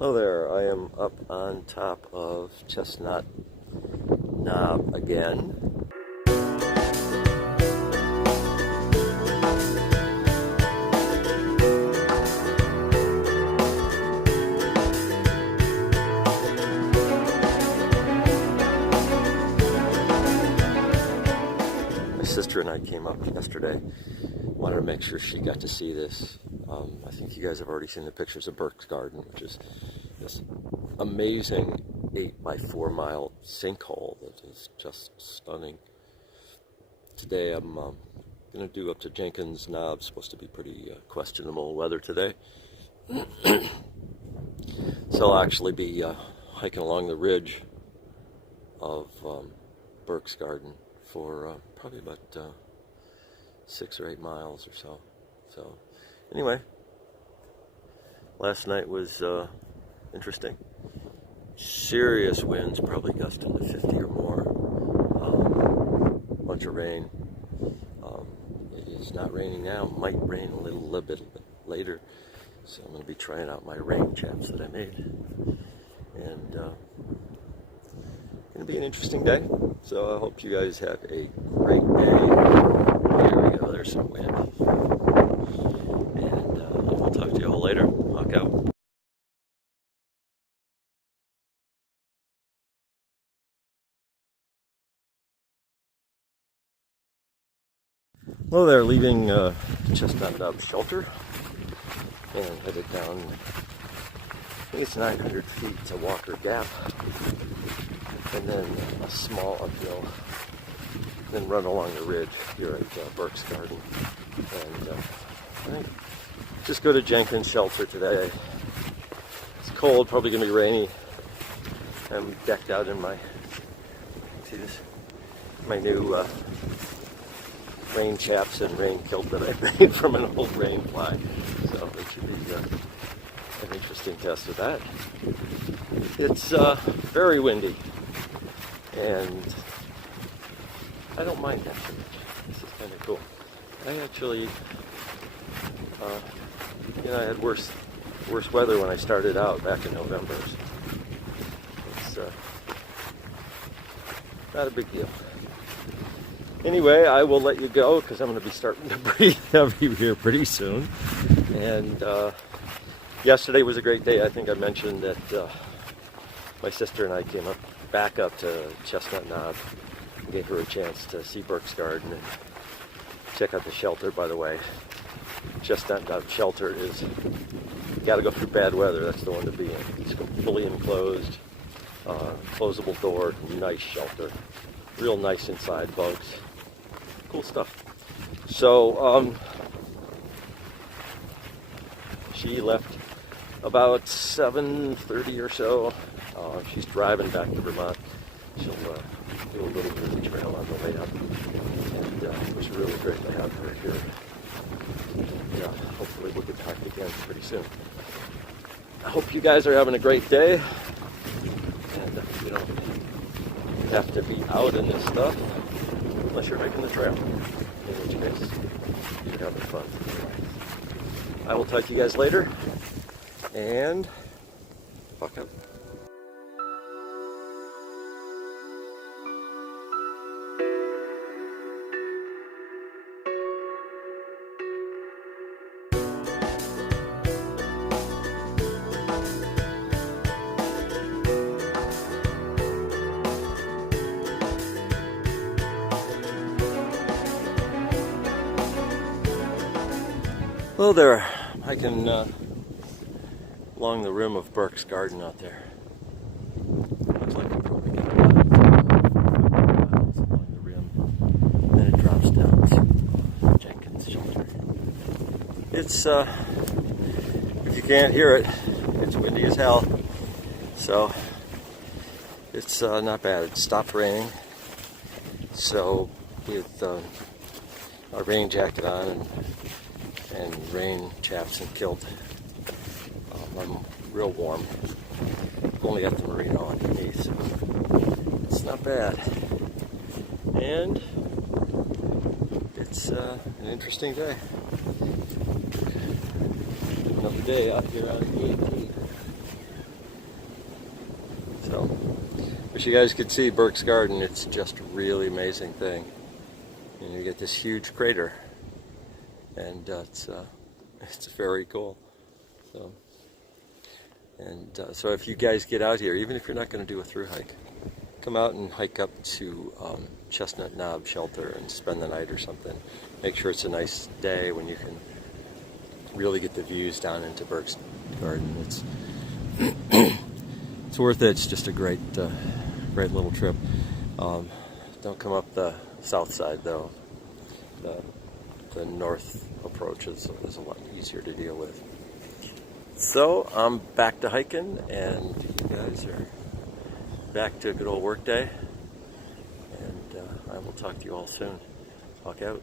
Hello there, I am up on top of Chestnut Knob again. My sister and I came up yesterday. Wanted to make sure she got to see this. I think you guys have already seen the pictures of Burke's Garden, which is this amazing 8x4 mile sinkhole that is just stunning. Today I'm going to do up to Jenkins Knob. Supposed to be pretty questionable weather today. So I'll actually be hiking along the ridge of Burke's Garden for probably about 6 or 8 miles or so. So anyway, last night was interesting. Serious winds, probably gusting to 50 or more. Bunch of rain. It is not raining now. Might rain a little bit later. So I'm going to be trying out my rain chaps that I made. And going to be an interesting day. So I hope you guys have a great day. Here we go. There's some wind. And we'll talk to you all later. Hawk out. Hello there, leaving Chestnut Shelter and headed down, I think it's 900 feet to Walker Gap, and then a small uphill, then run along the ridge here at Burke's Garden, and I think just go to Jenkins Shelter today. It's cold, probably going to be rainy. I'm decked out in my, see this, my new rain chaps and rain kilt that I made from an old rain fly. So it should be an interesting test of that. It's very windy, and I don't mind that too much. This is kind of cool. I actually, I had worse weather when I started out back in November. So it's not a big deal. Anyway, I will let you go because I'm going to be starting to breathe heavy here pretty soon. And yesterday was a great day. I think I mentioned that my sister and I came back up to Chestnut Knob and gave her a chance to see Burke's Garden and check out the shelter. By the way, Chestnut Knob Shelter is, you got to go through bad weather. That's the one to be in. It's fully enclosed, closable door, nice shelter. Real nice inside, bugs. Cool stuff. So, she left about 7:30 or so. She's driving back to Vermont. She'll do a little bit of the trail on the way up. And it was really great to have her here. Yeah, hopefully we'll get talked again pretty soon. I hope you guys are having a great day. And you don't have to be out in this stuff unless you're making the trail, in which case you're having fun. I will talk to you guys later, and fuck up. Hello there, hiking along the rim of Burke's Garden out there. Looks like I'm probably getting about 5 miles along the rim. Then it drops down to Jenkins Shelter. It's, if you can't hear it, it's windy as hell. So, it's not bad. It stopped raining. So, with our rain jacket on and rain chaps and kilt, I'm real warm. Only got the merino underneath, so it's not bad. And it's an interesting day. Another day out here on the 18th. wish you guys could see Burke's Garden. It's just a really amazing thing. And you get this huge crater, and it's very cool. So if you guys get out here, even if you're not going to do a through hike, come out and hike up to Chestnut Shelter and spend the night or something. Make sure it's a nice day when you can really get the views down into Burke's Garden. It's worth it. It's just a great little trip. Don't come up the south side though. The north approach is a lot easier to deal with. So I'm back to hiking, and you guys are back to a good old work day. And I will talk to you all soon. Walk out.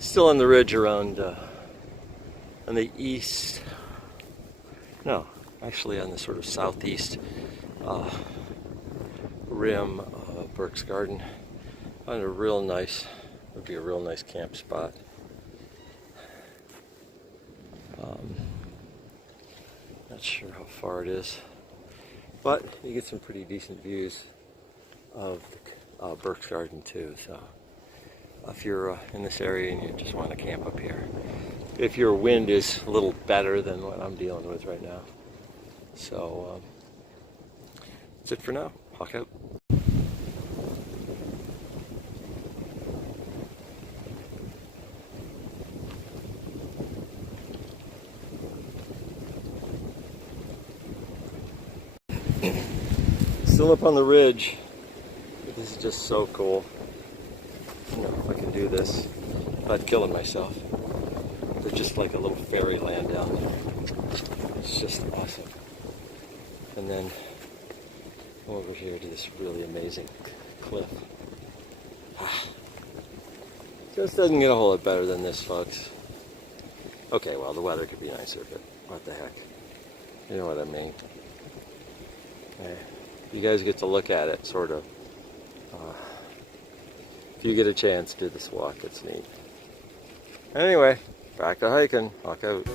Still on the ridge around on the east, no, actually on the sort of southeast rim of Burke's Garden. On a real nice, would be a real nice camp spot. Not sure how far it is, but you get some pretty decent views of Burke's Garden too. So if you're in this area and you just want to camp up here, if your wind is a little better than what I'm dealing with right now. So that's it for now. Hawk out. Still up on the ridge. This is just so cool. You know, if I can do this, I'd killing myself. They're just like a little fairyland down there. It's just awesome. And then come over here to this really amazing cliff. Just doesn't get a whole lot better than this, folks. Okay, well, the weather could be nicer, but what the heck? You know what I mean. Okay. You guys get to look at it, sort of. If you get a chance, do this walk. It's neat. Anyway, back to hiking. Hawk out.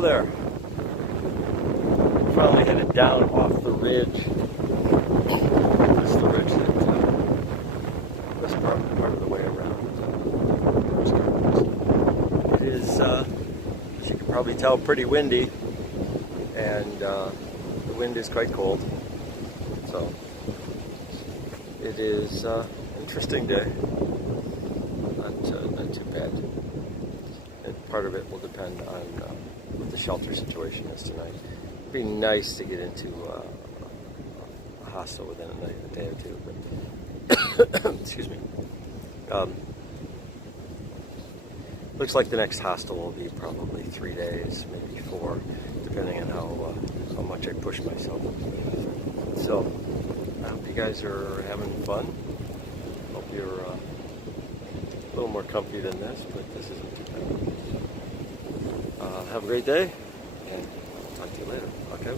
There. Finally headed down off the ridge. This is the ridge that this part of the way around. probably tell, pretty windy, and the wind is quite cold. So it is an interesting day. Not too bad. And part of it will depend on what the shelter situation is tonight. It'd be nice to get into a hostel within a day or two, but excuse me. Looks like the next hostel will be probably 3 days, maybe 4, depending on how much I push myself. So I hope you guys are having fun. Hope you're a little more comfy than this, but this isn't too bad. So, have a great day, and talk to you later. Okay.